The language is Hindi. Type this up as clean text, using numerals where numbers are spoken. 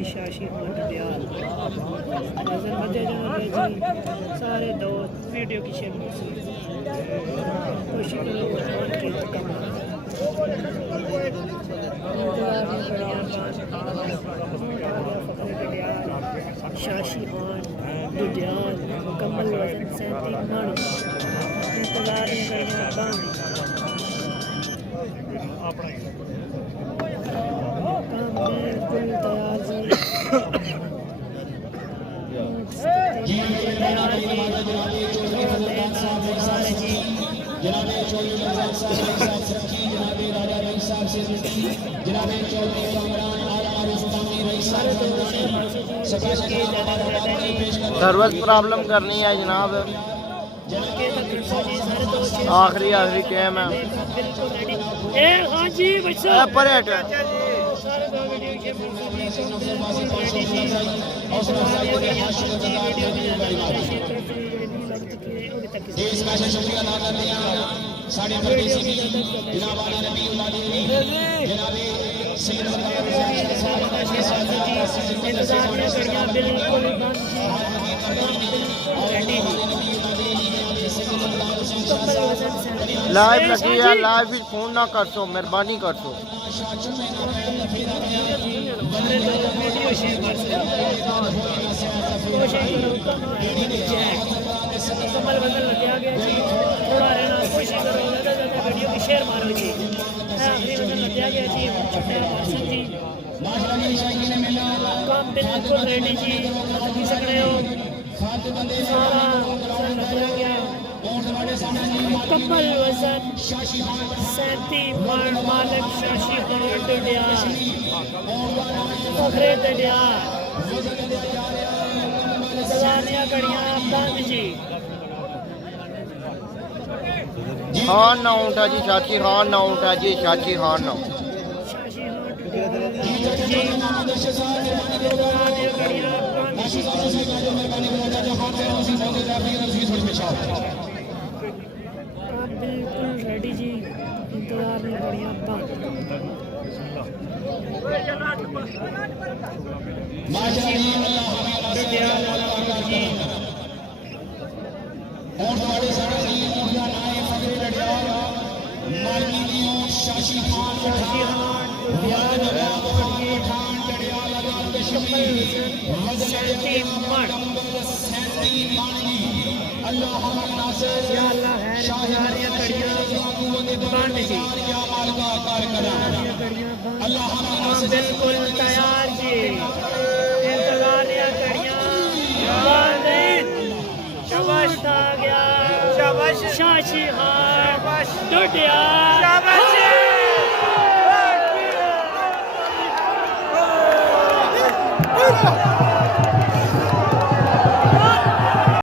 जी शाशी खान दयाल नजर मजे जा रहे जी सारे दोस्त वीडियो की शेयर कोशिश करो भगवान की शाशी खान दयाल मुकम्मल वजन 37 मण इंतजार में करिए बिल्कुल तैयार जी सर्विस प्रॉब्लम करनी है जनाब आखिरी टाइम है हाँ जी शुक्रिया अदा करते हैं साढ़े जनाब वाला नबी जनाब लाइव लगी है लाइव फोन ना कर सो मेहरबानी कर सो कमल बदल लगे गया जी थोड़ा रहना कोशिश करो ज़्यादा वीडियो की शेयर मारो जी आखिरी बदल लगे गया जी जी काम बिल्कुल रेडी जी लगी सक रहे हो सारा गया मुकम्मल वजन 37 मण मालिक शाशी खान दयाल फखरे दयाल सवालिया कड़ियां बंद जी खान ना उठा जी शाशी खान ना उठा जी शाशी खान ना बिल्कुल रेडी जी इंतजार में बढ़िया बिल्कुल तैयार जी इंतजार कड़ियां शाबाश आ गया शाबाश शाशी खान दयाल